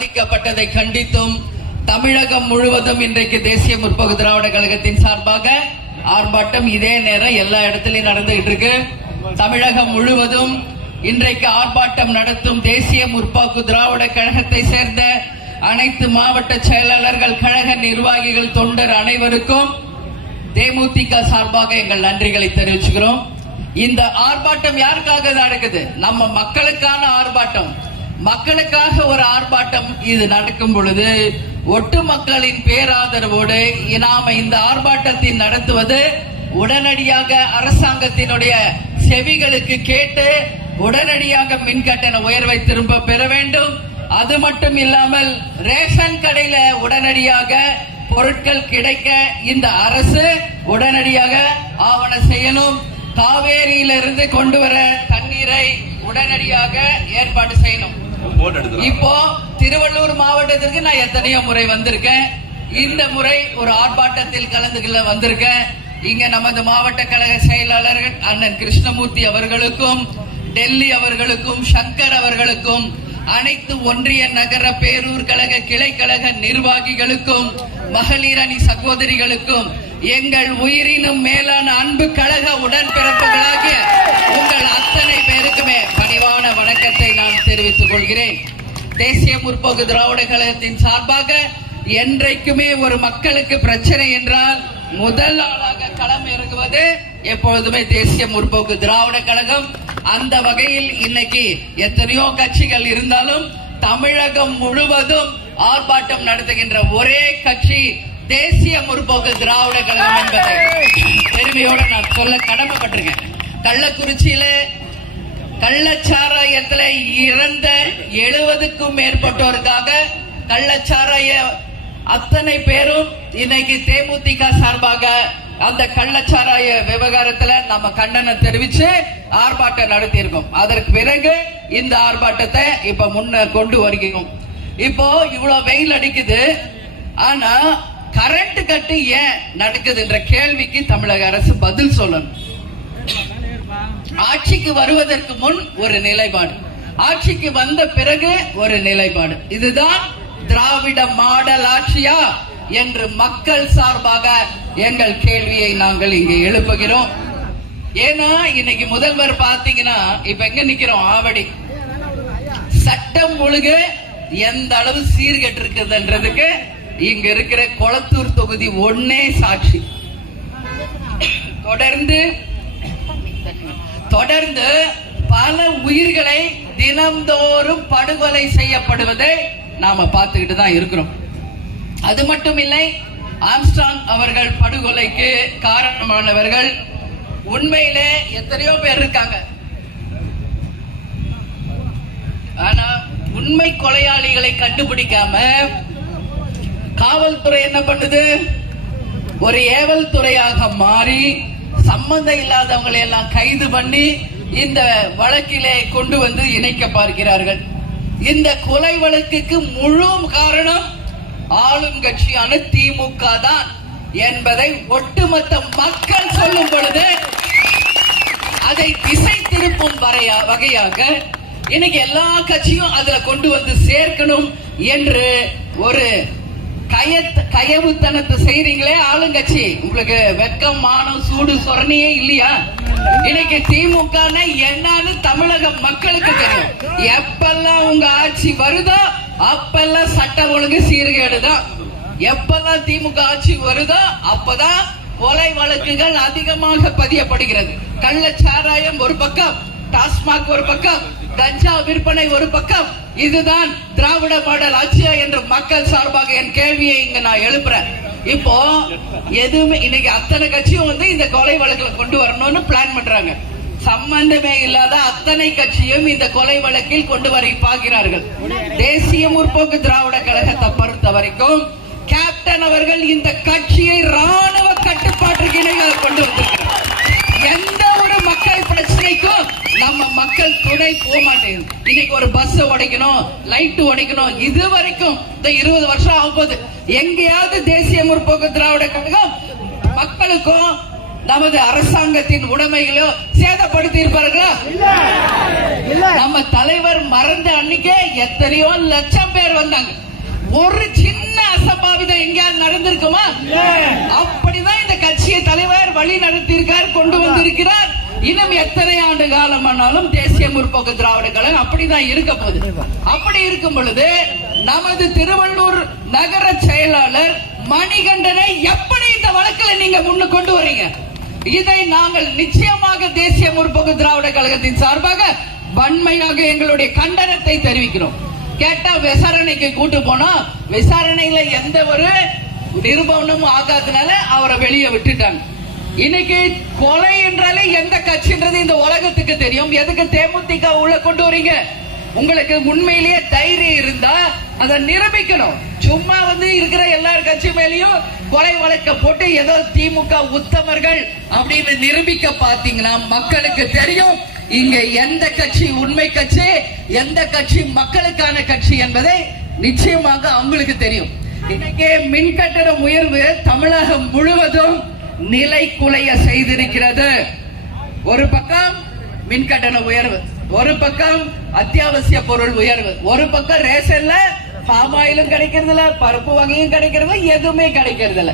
பாதிக்கப்பட்டதை கண்டித்தும் தமிழகம் முழுவதும் இன்றைக்கு தேசிய முற்போக்கு திராவிட கழகத்தின் சார்பாக ஆர்ப்பாட்டம் இதே நேரம் எல்லா இடத்துலயும் நடந்துகிட்டு இருக்கு தமிழகம் முழுவதும் இன்றைக்கு ஆர்ப்பாட்டம் நடத்தும் தேசிய முற்போக்கு திராவிட கழகத்தை சேர்ந்த அனைத்து மாவட்ட செயலாளர்கள் கழக நிர்வாகிகள் தொண்டர் அனைவருக்கும் தேமுதிக சார்பாக எங்கள் நன்றிகளை தெரிவிச்சுக்கிறோம். இந்த ஆர்ப்பாட்டம் யாருக்காக நடக்குது? நம்ம மக்களுக்கான ஆர்ப்பாட்டம். மக்களுக்காக ஒரு ஆர்ப்பாட்டம் இது நடக்கும் பொழுது ஒட்டு மக்களின் பேராதரவோடு நாம இந்த ஆர்ப்பாட்டத்தை நடத்துவது உடனடியாக அரசாங்கத்தினுடைய செவிகளுக்கு கேட்டு உடனடியாக மின் கட்டண உயர்வை திரும்ப பெற வேண்டும். அது மட்டும் இல்லாமல் ரேஷன் கடையில உடனடியாக பொருட்கள் கிடைக்க இந்த அரசு உடனடியாக ஆவணம் செய்யணும். காவேரியிலிருந்து கொண்டு வர தண்ணீரை உடனடியாக ஏற்பாடு செய்யணும். இப்போ திருவள்ளூர் மாவட்டத்திற்கு நான் எத்தனையோ முறை வந்திருக்கேன். இந்த முறை ஒரு ஆர்ப்பாட்டத்தில் கலந்துகொள்ள வந்திருக்கேன். இங்க நமது மாவட்ட கழக செயலாளர்கள் அண்ணன் கிருஷ்ணமூர்த்தி அவர்களுக்கும் டெல்லி அவர்களுக்கும் சங்கர் அவர்களுக்கும் அனைத்து ஒன்றிய நகர பேரூர் கழக கிளை கழக நிர்வாகிகளுக்கும் மகளிர் அணி சகோதரிகளுக்கும் எங்கள் உயிரினும் மேலான அன்பு கழக உடன்பிறப்புகளாகிய உங்கள் அத்தனை பேருக்குமே பணிவான வணக்கத்தை நான் தெரிவித்துக் கொள்கிறேன். தேசிய முற்போக்கு திராவிட கழகத்தின் சார்பாக என்றைக்குமே ஒரு மக்களுக்கு பிரச்சனை என்றால் முதல் ஆளாக களம் இறங்குவது எப்பொழுதுமே தேசிய முற்போக்கு திராவிட கழகம். அந்த வகையில் இன்னைக்கு எத்தனையோ கட்சிகள் இருந்தாலும் தமிழகம் முழுவதும் ஆர்ப்பாட்டம் நடத்துகின்ற ஒரே கட்சி தேசிய முற்போக்கு திராவிட கழகம் என்பதை பெருமையோட நான் சொல்ல கடமைப்பட்டிருக்கேன். கள்ளக்குறிச்சியில கள்ளச்சாராயத்துல இறந்த எழுபதுக்கும் மேற்பட்டோருக்காக கள்ளச்சாராய அத்தனை பேரும் இன்னைக்கு தேமுதிக சார்பாக அந்த கள்ளச்சாராய விவகாரத்துல நம்ம கண்டனம் தெரிவிச்சு ஆர்ப்பாட்டம் நடத்தியிருக்கோம். அதற்கு பிறகு இந்த ஆர்ப்பாட்டத்தை இப்ப முன்ன கொண்டு வருகிறோம். இப்போ இவ்வளவு வெயில் அடிக்குது. ஆனா கரண்ட் கட்டு ஏன் நடக்குதுன்ற கேள்விக்கு தமிழக அரசு பதில் சொல்லணும். ஆட்சிக்கு வருவதற்கு முன் ஒரு நிலைப்பாடு. ஆட்சிக்கு வந்த பிறகு ஒரு நிலைப்பாடு. இதுதான் திராவிட மாடல் ஆட்சியா என்று மக்கள் சார்பாக எங்கள் கேள்வியை நாங்கள் இங்கே எழுப்புகிறோம். ஏன்னா இன்னைக்கு முதல்வர் பாத்தீங்கன்னா இப்ப எங்க நிக்கிறோம்? ஆவடி. சட்டம் ஒழுங்கு எந்த அளவு சீர்கெட்டு இருக்குதுன்றதுக்கு இங்க இருக்கிற கொளத்தூர் தொகுதி ஒன்னே சாட்சி. தொடர்ந்து தொடர்ந்து பல உயிர்களை தினம்தோறும் படுகொலை செய்யப்படுவதை நாம பார்த்துக்கிட்டு தான் இருக்கிறோம். அது மட்டும் இல்லை ஆம்ஸ்டாங் அவர்கள் படுகொலைக்கு காரணமானவர்கள் உண்மையிலே எத்தனையோ பேர் இருக்காங்க. ஆனா உண்மை கொலையாளிகளை கண்டுபிடிக்காம காவல்துறை என்ன பண்ணுது? ஒரு ஏவல் துறையாக மாறி சம்பந்தம் இல்லாதவங்களை எல்லாம் கைது பண்ணி இந்த வழக்கிலே கொண்டு வந்து இணைக்க பார்க்கிறார்கள். இந்த கொலை வழக்குக்கு முழு காரணம் ஆளும் கட்சியான திமுக தான் என்பதை ஒட்டுமொத்த மக்கள் சொல்லும் பொழுது அதை திசை திருப்பும் வரையா வகையாக இன்னைக்கு எல்லா கட்சியும் அதுல கொண்டு வந்து சேர்க்கணும் என்று ஒரு கய கயவுத்தனத்தை செய்றீங்களே ஆளுங்கட்சி. உங்களுக்கு வெக்கம் மானம் சூடு சொரணியே இல்லையா? இன்னைக்கு திமுக என்னன்னு தமிழக மக்களுக்கு தெரியும். எப்பெல்லாம் உங்க ஆட்சி வருதோ அப்பெல்லாம் சட்ட ஒழுங்கு சீர்கேடுதான். எப்பெல்லாம் திமுக ஆட்சி வருதோ அப்பதான் கொலை வழக்குகள் அதிகமாக பதியப்படுகிறது. கள்ளச்சாராயம் ஒரு பக்கம் டாஸ்மாக் ஒரு பக்கம் கஞ்சா விற்பனை ஒரு பக்கம் இதுதான் திராவிட மாடல் ஆட்சியா என்று மக்கள் சார்பாக என் கேள்வியை இங்க நான் எழுப்புறேன். இப்போ எதுவுமே இன்னைக்கு அத்தனை கட்சியும் வந்து இந்த கொலை வழக்குல கொண்டு வரணும்னு பிளான் பண்றாங்க. சம்பந்தமே இல்லாத அத்தனை கட்சியும் இந்த கொலை வழக்கில் கொண்டு வர பார்க்கிறார்கள் தேசிய முற்போக்கு திராவிட கழகத்தை பொறுத்த வரைக்கும் கேப்டன் அவர்கள் இந்த கட்சியை ராணுவ கட்டுப்பாட்டுக்கு இணையாக கொண்டு வந்திருக்கிறார். எந்த ஒரு மக்கள் பிரச்சனைக்கும் நம்ம மக்கள் துணை போக மாட்டேங்குது இன்னைக்கு ஒரு பஸ் உடைக்கணும் லைட் உடைக்கணும் இது வரைக்கும் இந்த இருபது வருஷம் ஆகும் போது எங்கேயாவது தேசிய முற்போக்கு திராவிட கழகம் மக்களுக்கும் நமது அரசாங்கத்தின் உடைமைகளோ சேதப்படுத்தி இருப்பார்களா நம்ம தலைவர் மறந்த அன்னைக்கே எத்தனையோ லட்சம் பேர் வந்தாங்க. ஒரு சின்ன அசம்பாவிதம் எங்கேயாவது நடந்திருக்குமா? அப்படிதான் இந்த கட்சியை தலைவர் வழி நடத்தியிருக்கார் கொண்டு வந்திருக்கிறார். இன்னும் எத்தனை ஆண்டு காலம் ஆனாலும் தேசிய முற்போக்கு திராவிட கழகம் அப்படிதான் இருக்க போகுது. அப்படி இருக்கும் பொழுது நமது திருவள்ளூர் நகர செயலாளர் மணிகண்டனை எப்படி இந்த வழக்கில் நீங்க முன்னு கொண்டு வரீங்க? இதை நாங்கள் நிச்சயமாக தேசிய முற்போக்கு திராவிட கழகத்தின் சார்பாக வன்மையாக எங்களுடைய கண்டனத்தை தெரிவிக்கிறோம். கேட்டா விசாரணைக்கு கூட்டு போனா விசாரணையில எந்த ஒரு நிரூபணமும் ஆகாதனால அவரை வெளியே விட்டுட்டாங்க. இன்னைக்கு கொலை என்றாலே எந்த கட்சின்றது இந்த உலகத்துக்கு தெரியும். எதுக்கு தேமுதிக உள்ள கொண்டு வரீங்க? உங்களுக்கு உண்மையிலேயே தைரியம் இருந்தா அதை நிரூபிக்கணும். சும்மா வந்து இருக்கிற எல்லா கட்சி மேலயும் கொலை வழக்க போட்டு ஏதோ திமுக உத்தமர்கள் அப்படின்னு நிரூபிக்க பாத்தீங்கன்னா மக்களுக்கு தெரியும். இங்க எந்த கட்சி உண்மை கட்சி எந்த கட்சி மக்களுக்கான கட்சி என்பதை நிச்சயமாக அவங்களுக்கு தெரியும். இன்னைக்கு மின் கட்டண உயர்வு தமிழகம் முழுவதும் நிலை குலைய செய்திருக்கிறது. ஒரு பக்கம் மின் கட்டண உயர்வு ஒரு பக்கம் அத்தியாவசிய பொருள் உயர்வு ஒரு பக்கம் ரேஷன்ல பாம் ஆயிலும் கிடைக்கிறது இல்ல பருப்பு வகையும் கிடைக்கிறது எதுவுமே கிடைக்கிறது இல்ல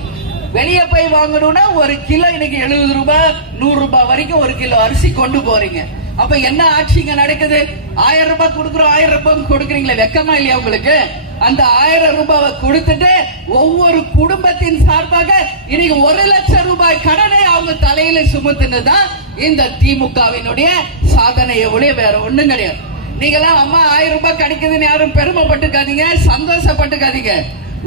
வெளியே போய் வாங்கணும்னா ஒரு கிலோ இன்னைக்கு எழுபது ரூபாய் நூறு ரூபாய் வரைக்கும் ஒரு கிலோ அரிசி கொண்டு போறீங்க. அப்ப என்ன ஆட்சிங்க நடக்குது? ஆயிரம் ரூபாய் கொடுக்குறோம் ஆயிரம் ரூபாய் கொடுக்குறீங்களே வெக்கமா இல்லையா உங்களுக்கு? அந்த ஆயிரம் ரூபாவை கொடுத்துட்டு ஒவ்வொரு குடும்பத்தின் சார்பாக இன்னைக்கு ஒரு லட்சம் ரூபாய் கடனை அவங்க தலையில சுமத்துனதுதான் இந்த திமுகவினுடைய சாதனையை ஒழிய வேற ஒண்ணும் கிடையாது. நீங்களாம் அம்மா ஆயிரம் ரூபாய் கிடைக்குதுன்னு யாரும் பெருமைப்பட்டுக்காதீங்க சந்தோஷப்பட்டுக்காதீங்க.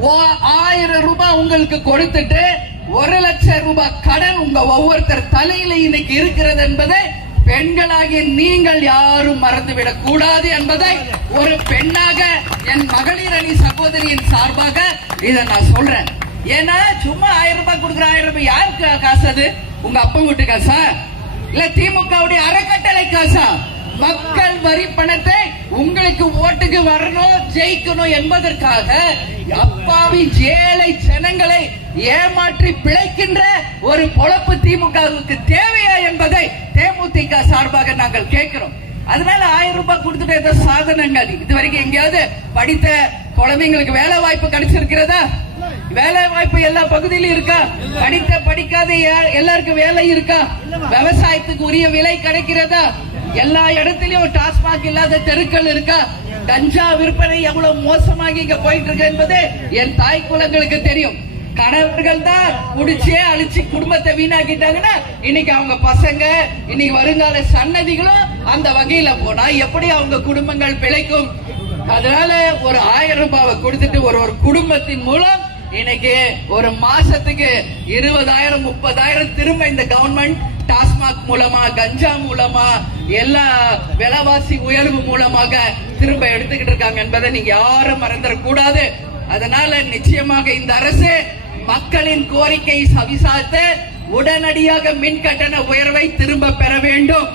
ஓ ஆயிரம் ரூபாய் உங்களுக்கு கொடுத்துட்டு ஒரு லட்சம் ரூபாய் கடன் உங்க ஒவ்வொருத்தர் தலையில இன்னைக்கு இருக்கிறது என்பதை பெண்களாகிய நீங்கள் யாரும் மறந்துவிடக் கூடாது என்பதை ஒரு பெண்ணாக என் மகளிர் அணி சகோதரியின் சார்பாக இதை நான் சொல்றேன். ஏன்னா சும்மா ஆயிரம் ரூபாய் கொடுக்குற ஆயிரம் ரூபாய் யாருக்கு காசு அது? உங்க அப்பா வீட்டு காசா இல்ல திமுகவுடைய அறக்கட்டளை காசா மக்கள் வரி பணத்தை உங்களுக்கு ஓட்டுக்கு வரணும் ஜெயிக்கணும் என்பதற்காக அப்பாவி ஏழை ஜனங்களை ஏமாற்றி பிழைக்கின்ற ஒரு பொழப்பு திமுகவுக்கு தேவையா என்பதை தேமுதிக சார்பாக நாங்கள் கேட்கிறோம். அதனால ஆயிரம் ரூபாய் கொடுத்துட்டு ஏதோ சாதனங்கள். இது வரைக்கும் எங்கேயாவது படித்த குழந்தைங்களுக்கு வேலை வாய்ப்பு கிடைச்சிருக்கிறதா? வேலை வாய்ப்பு எல்லா பகுதியிலும் இருக்கா? படித்த படிக்காத யா- எல்லாருக்கும் வேலை இருக்கா? விவசாயத்துக்கு உரிய விலை கிடைக்கிறதா? எல்லா இடத்துலயும் டாஸ்மாக் இல்லாத தெருக்கள் இருக்கா? கஞ்சா விற்பனை எவ்வளவு மோசமாக இங்க போயிட்டு இருக்கு என்பது என் தாய் குலங்களுக்கு தெரியும். கணவர்கள் தான் குடிச்சே அழிச்சு குடும்பத்தை வீணாக்கிட்டாங்கன்னா இன்னைக்கு அவங்க பசங்க இன்னைக்கு வருங்கால சன்னதிகளும் அந்த வகையில போனா எப்படி அவங்க குடும்பங்கள் பிழைக்கும்? அதனால ஒரு ஆயிரம் ரூபாவை கொடுத்துட்டு ஒரு ஒரு குடும்பத்தின் மூலம் இன்னைக்கு ஒரு மாசத்துக்கு இருபதாயிரம் முப்பதாயிரம் திரும்ப இந்த கவர்மெண்ட் டாஸ்மாக் மூலமா கஞ்சா மூலமா எல்லா விலைவாசி உயர்வு மூலமாக திரும்ப எடுத்துக்கிட்டு இருக்காங்க என்பதை நீங்க யாரும் மறந்துடக்கூடாது. அதனால நிச்சயமாக இந்த அரசு மக்களின் கோரிக்கை சவிசாத்து உடனடியாக மின் கட்டண உயர்வை திரும்ப பெற வேண்டும்.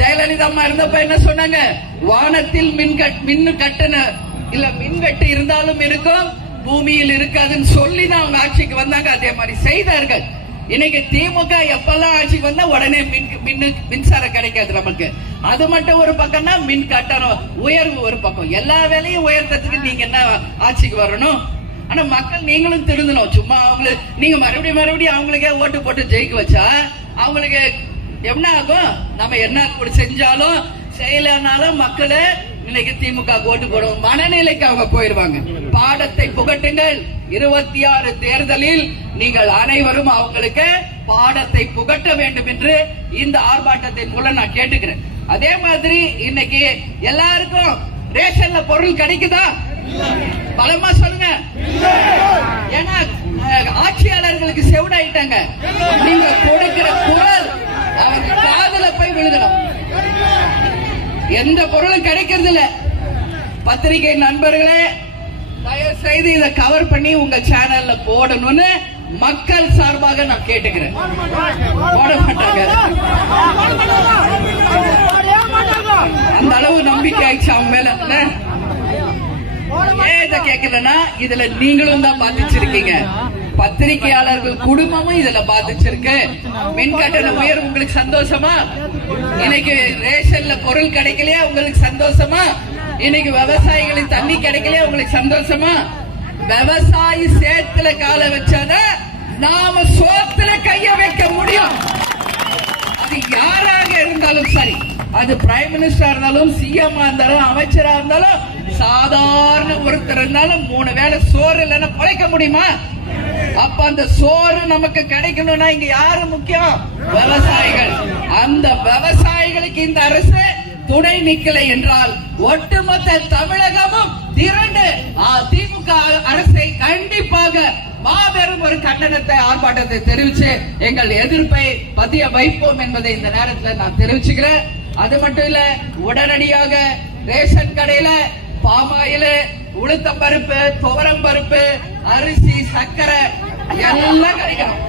ஜெயலலிதா அம்மா இருந்தப்ப என்ன சொன்னாங்க? வானத்தில் மின் கட் மின் கட்டண இல்ல மின்வெட்டு இருந்தாலும் இருக்கும் பூமியில் இருக்காதுன்னு சொல்லி தான் அவங்க ஆட்சிக்கு வந்தாங்க. அதே மாதிரி செய்தார்கள். இன்னைக்கு திமுக எப்பெல்லாம் ஆட்சிக்கு வந்தா உடனே மின் மின்னு மின்சாரம் கிடைக்காது நமக்கு. அது மட்டும் ஒரு பக்கம்னா மின் கட்டணம் உயர்வு ஒரு பக்கம். எல்லா வேலையும் உயர்த்ததுக்கு நீங்க என்ன ஆட்சிக்கு வரணும்? ஆனா மக்கள் நீங்களும் திருந்தணும். சும்மா அவங்கள நீங்க மறுபடியும் மறுபடியும் அவங்களுக்கே ஓட்டு போட்டு ஜெயிக்க வச்சா அவங்களுக்கு என்ன ஆகும்? நம்ம என்ன கூட செஞ்சாலும் செய்யலனாலும் மக்களை இன்னைக்கு திமுக ஓட்டு போடும் மனநிலைக்கு அவங்க போயிருவாங்க. பாடத்தை புகட்டுங்கள். இருபத்தி ஆறு தேர்தலில் நீங்கள் அனைவரும் அவங்களுக்கு பாடத்தை புகட்ட வேண்டும் என்று இந்த ஆர்ப்பாட்டத்தின் மூலம் நான் கேட்டுக்கிறேன். அதே மாதிரி இன்னைக்கு எல்லாருக்கும் ரேஷன்ல பொருள் கிடைக்குதா? பலமா சொல்லுங்க. ஏன்னா ஆட்சியாளர்களுக்கு செவிடாயிட்டாங்க. நீங்க கொடுக்கிற குரல் அவங்க காதல போய் விழுகணும். எந்த பொருளும் கிடைக்கிறது இல்ல பத்திரிகை நண்பர்களே செய்து இதை கவர் பண்ணி உங்க சேனல்ல போடணும்னு மக்கள் சார்பாக நான் கேட்டுக்கிறேன். போட மாட்டாங்க. அந்த அளவு நம்பிக்கை ஆயிடுச்சு அவங்க மேல. ஏன் இதை கேட்கலன்னா இதுல நீங்களும் தான் பாதிச்சிருக்கீங்க. பத்திரிகையாளர்கள் குடும்பமும் இதுல பாதிச்சிருக்கு. மின் கட்டண உங்களுக்கு சந்தோஷமா? இன்னைக்கு ரேஷன்ல பொருள் கிடைக்கலையா? உங்களுக்கு சந்தோஷமா? இன்னைக்கு விவசாயிகளுக்கு தண்ணி கிடைக்கல உங்களுக்கு சந்தோஷமா? விவசாயி சேத்துல கால வச்சாதான் நாம சோத்துல கைய வைக்க முடியும். அது யாராக இருந்தாலும் சரி. அது பிரைம் மினிஸ்டரா இருந்தாலும் சிஎம் இருந்தாலும் அமைச்சரா இருந்தாலும் சாதாரண ஒருத்தர் இருந்தாலும் மூணு வேளை சோறு இல்லைன்னா பழைக்க முடியுமா? அப்ப அந்த சோறு நமக்கு கிடைக்கணும்னா இங்க யாரு முக்கியம்? விவசாயிகள். அந்த விவசாயிகளுக்கு இந்த அரசு துணை நிக்கலை என்றால் ஒட்டுமொத்த தமிழகமும் திரண்டு திமுக அரசை கண்டிப்பாக மாபெரும் ஒரு கண்டனத்தை ஆர்ப்பாட்டத்தை தெரிவிச்சு எங்கள் எதிர்ப்பை பதிய வைப்போம் என்பதை இந்த நேரத்தில் நான் தெரிவிச்சுக்கிறேன். அது மட்டும் இல்ல உடனடியாக ரேஷன் கடையில பாமாயில உளுத்தம் பருப்பு துவரம் பருப்பு அரிசி சர்க்கரை எல்லாம் கிடைக்கணும்.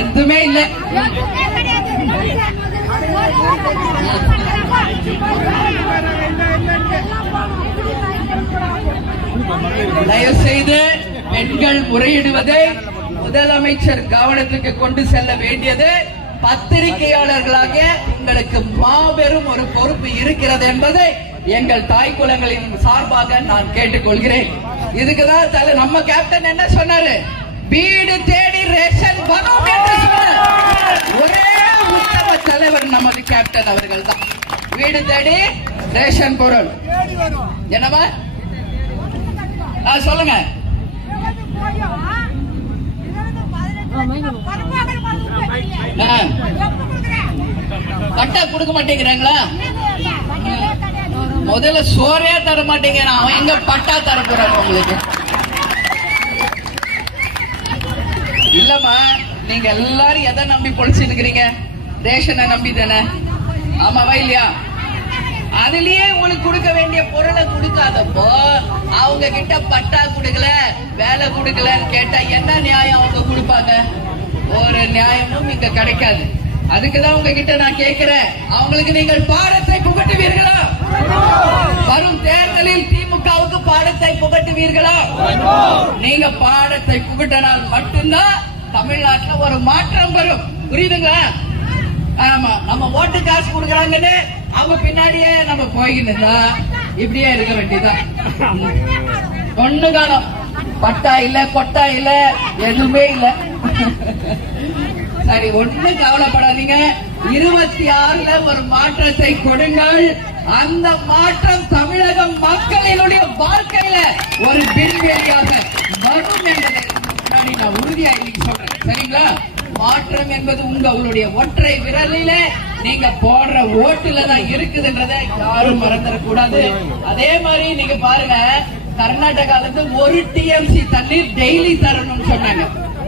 எதுவுமே இல்லை. தயவு செய்து பெண்கள் முறையிடுவதை முதலமைச்சர் கவனத்துக்கு கொண்டு செல்ல வேண்டியது பத்திரிகையாளர்களாக உங்களுக்கு மாபெரும் ஒரு பொறுப்பு இருக்கிறது என்பதை எங்கள் தாய் குலங்களின் சார்பாக நான் கேட்டுக்கொள்கிறேன். இதுக்குதான் தலை நம்ம கேப்டன் என்ன சொன்னாரு? வீடு தேடி ரேஷன் வரும் என்று சொன்னார். ஒரே உத்தம தலைவர் நமது கேப்டன் அவர்கள் தான் வீடு தேடி ரேஷன் பொருள். என்னவா? ஆ, சொல்லுங்க. ஆ, பட்டா கொடுக்க மாட்டேங்கிறாங்களா? முதல்ல சோறே தர மாட்டேங்கிறான் அவன் எங்க பட்டா தர போறான் உங்களுக்கு? இல்லம்மா நீங்க எல்லாரும் எதை நம்பி பொழிச்சு இருக்கிறீங்க? ரேஷனை நம்பி தானே ஆமாவா இல்லையா? அதுலயே உங்களுக்கு கொடுக்க வேண்டிய பொருளை கொடுக்காதப்போ அவங்க கிட்ட பட்டா கொடுக்கல வேலை கொடுக்கலன்னு கேட்டா என்ன நியாயம் அவங்க கொடுப்பாங்க? ஒரு நியாயமும் இங்க கிடைக்காது. அதுக்குதான் உங்ககிட்ட நான் கேட்கிறேன். அவங்களுக்கு நீங்கள் பாடத்தை புகட்டுவீர்களா? வரும் தேர்தலில் திமுகவுக்கு பாடத்தை புகட்டுவீர்களா? நீங்க பாடத்தை புகட்டினால் மட்டும்தான் தமிழ்நாட்டில் ஒரு மாற்றம் வரும். புரியுதுங்களா? ஆமா நம்ம ஓட்டு காசு கொடுக்கறாங்கன்னு அவங்க பின்னாடியே நம்ம போய்கிட்டு இப்படியே இருக்க வேண்டியதுதான் ஒண்ணு காலம் பட்டா இல்ல கொட்டா இல்ல எதுவுமே இல்ல. சரி ஒண்ணு கவலைப்படாதீங்க. இருபத்தி ஆறுல ஒரு மாற்றத்தை கொடுங்கள். அந்த மாற்றம் தமிழக மக்களினுடைய வாழ்க்கையில ஒரு விண்வெளியாக வரும் என்பதை நான் உறுதியாக சொல்றேன். சரிங்களா? மாற்றம் என்பது உங்களுடைய ஒற்றை விரலில நீங்க போடுற ஓட்டுல தான் இருக்குதுன்றதை யாரும் மறந்துடக்கூடாது. அதே மாதிரி நீங்க பாருங்க கர்நாடகால இருந்து ஒரு டிஎம்சி தண்ணீர் டெய்லி தரணும்னு சொன்னாங்க.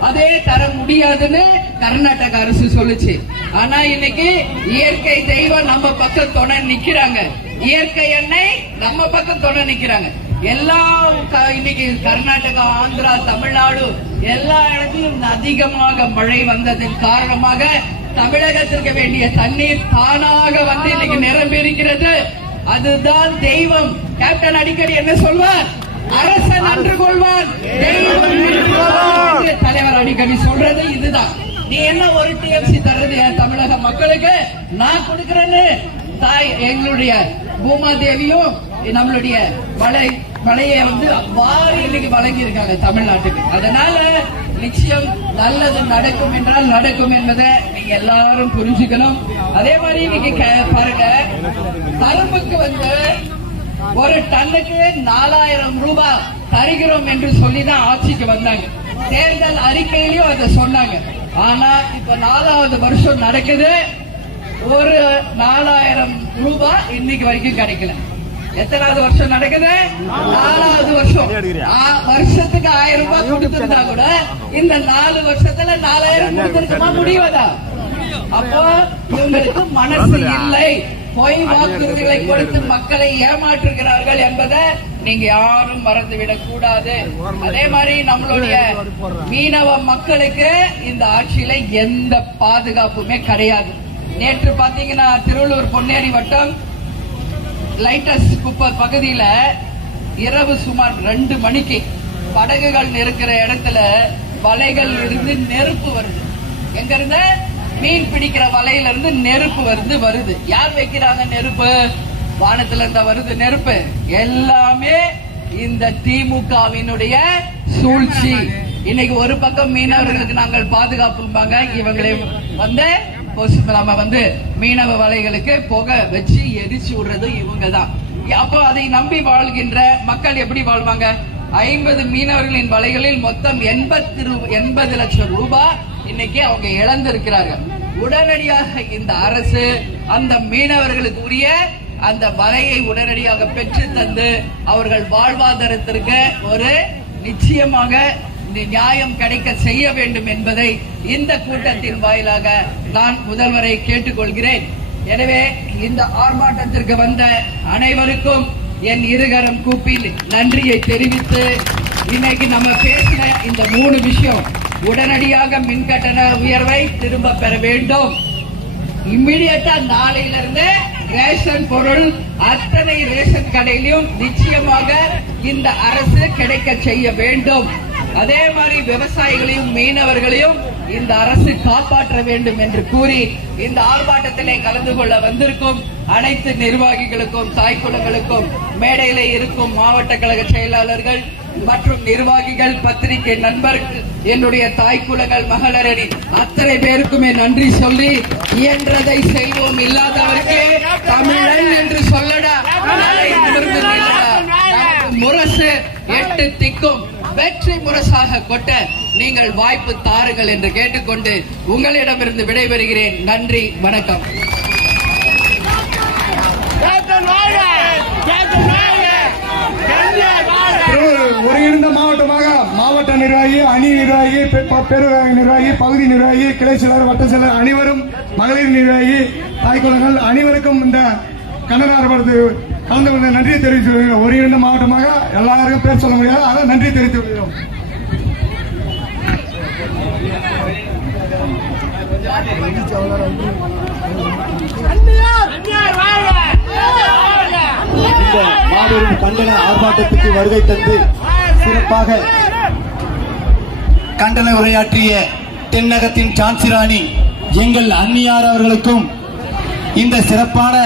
அதே தர முடியாதுன்னு கர்நாடக அரசு சொல்லுச்சு. ஆனா இன்னைக்கு இயற்கை தெய்வம் நம்ம பக்கம் துணை நிக்கிறாங்க. இயற்கை எண்ணெய் நம்ம பக்கம் துணை நிக்கிறாங்க. எல்லா இன்னைக்கு கர்நாடகா ஆந்திரா தமிழ்நாடு எல்லா இடத்திலும் அதிகமாக மழை வந்ததன் காரணமாக தமிழகத்திற்கு வேண்டிய தண்ணீர் தானாக வந்து இன்னைக்கு நிரம்பி இருக்கிறது அதுதான் தெய்வம். கேப்டன் அடிக்கடி என்ன சொல்வார்? அரசன் அன்று கொள்வான் தலைவர் அடிக்கடி சொல்றது இதுதான். நீ என்ன ஒரு டிஎம்சி தர்றது என் தமிழக மக்களுக்கு நான் கொடுக்கறேன்னு? தாய் எங்களுடைய பூமாதேவியும் நம்மளுடைய மலை மலையை வந்து வாரி இன்னைக்கு வழங்கி இருக்காங்க தமிழ்நாட்டுக்கு. அதனால நிச்சயம் நல்லது நடக்கும் என்றால் நடக்கும் என்பதை நீங்க எல்லாரும் புரிஞ்சுக்கணும். அதே மாதிரி இன்னைக்கு கே- பாருங்க கரும்புக்கு வந்து ஒரு டன்னுக்கு நாலாயிரம் ரூபாய் தருகிறோம் என்று சொல்லிதான் ஆட்சிக்கு வந்தாங்க. தேர்தல் அறிக்கையிலயும் அதை சொன்னாங்க. ஆனா இப்ப நாலாவது வருஷம் நடக்குது. ஒரு நாலாயிரம் ரூபாய் இன்னைக்கு வரைக்கும் கிடைக்கல. எத்தனாவது வருஷம் நடக்குது நாலாவது வருஷம் வருஷத்துக்கு ஆயிரம் ரூபாய் கொடுத்திருந்தா கூட இந்த நாலு வருஷத்துல நாலாயிரம் கொடுத்திருக்குமா முடிவதா அப்போ இவங்களுக்கு மனசு இல்லை பொய் வாக்குறுதிகளை கொடுத்து மக்களை ஏமாற்றுகிறார்கள் என்பதை நீங்க யாரும் மறந்துவிடக் கூடாது அதே மாதிரி நம்மளுடைய மீனவ மக்களுக்கு இந்த ஆட்சியில எந்த பாதுகாப்புமே கிடையாது நேற்று பாத்தீங்கன்னா திருவள்ளூர் பொன்னேரி வட்டம் லைட்டஸ் குப்பை பகுதியில இரவு சுமார் ரெண்டு மணிக்கு படகுகள் இருக்கிற இடத்துல வலைகள் இருந்து நெருப்பு வருது. எங்க இருந்து? மீன் பிடிக்கிற வலையில இருந்து நெருப்பு வருது வருது. யார் வைக்கிறாங்க நெருப்பு? வானத்துல இருந்த வருது நெருப்பு. எல்லாமே இந்த திமுகவினுடைய சூழ்ச்சி. இன்னைக்கு ஒரு பக்கம் மீனவர்களுக்கு நாங்கள் பாதுகாப்பும்பாங்க. இவங்களை வந்து நம்ம வந்து மீனவ வலைகளுக்கு புகை வச்சு எரிச்சு விடுறது இவங்க தான் அப்போ அதை நம்பி வாழ்கின்ற மக்கள் எப்படி வாழ்வாங்க? ஐம்பது மீனவர்களின் வலைகளில் மொத்தம் எண்பத்தி எண்பது லட்சம் ரூபாய் இன்னைக்கு அவங்க இழந்திருக்கிறார்கள். உடனடியாக இந்த அரசு அந்த மீனவர்களுக்கு உரிய அந்த வலையை உடனடியாக பெற்று தந்து அவர்கள் வாழ்வாதாரத்திற்கு ஒரு நிச்சயமாக நியாயம் கிடைக்க செய்ய வேண்டும் என்பதை இந்த கூட்டத்தின் வாயிலாக நான் முதல்வரை கேட்டுக்கொள்கிறேன். எனவே இந்த ஆர்ப்பாட்டத்திற்கு வந்த அனைவருக்கும் என் இருகரம் கூப்பி நன்றியை தெரிவித்து இன்னைக்கு நம்ம பேசின இந்த மூணு விஷயம் உடனடியாக மின்கட்டண உயர்வை திரும்ப பெற வேண்டும். இம்மிடியட்டா நாளையில இருந்து ரேஷன் பொருள் அத்தனை ரேஷன் கடையிலும் நிச்சயமாக இந்த அரசு கிடைக்க செய்ய வேண்டும். அதே மாதிரி விவசாயிகளையும் மீனவர்களையும் இந்த அரசு காப்பாற்ற வேண்டும் என்று கூறி இந்த ஆர்ப்பாட்டத்திலே கலந்து கொள்ள வந்திருக்கும் அனைத்து நிர்வாகிகளுக்கும் தாய்க்குளங்களுக்கும் மேடையில இருக்கும் மாவட்ட கழக செயலாளர்கள் மற்றும் நிர்வாகிகள் பத்திரிகை நண்பர்கள் என்னுடைய தாய்க்குலங்கள் மகளிரணி அத்தனை பேருக்குமே நன்றி சொல்லி இயன்றதை செய்வோம். இல்லாதவருக்கு தமிழன் என்று சொல்லடா. முரசு எட்டு திக்கும். வெற்றி முரசாக கொட்ட நீங்கள் வாய்ப்பு தாருங்கள் என்று கேட்டுக்கொண்டு உங்களிடமிருந்து விடைபெறுகிறேன். நன்றி வணக்கம். ஒருங்கிணைந்த மாவட்டமாக மாவட்ட நிர்வாகி அணி நிர்வாகி பெ- ப- பேரூராட்சி நிர்வாகி பகுதி நிர்வாகி கிளை செயலர் வட்ட செயலர் அனைவரும் மகளிர் நிர்வாகி தாய்க்குளங்கள் அனைவருக்கும் இந்த ஆர்ப்பாட்டத்தில் கலந்து கொண்ட நன்றியை தெரிவித்து வருகிறோம் இரண்டு மாவட்டமாக எல்லாருக்கும் பேர் சொல்ல முடியாது ஆனால் நன்றி தெரிவித்து வருகிறோம் இந்த மாபெரும் கண்டன ஆர்ப்பாட்டத்துக்கு வருகை தந்து சிறப்பாக கண்டன உரையாற்றிய தென்னகத்தின் சான்சிராணி எங்கள் அன்னியார் அவர்களுக்கும் இந்த சிறப்பான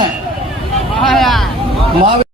மாபெரும்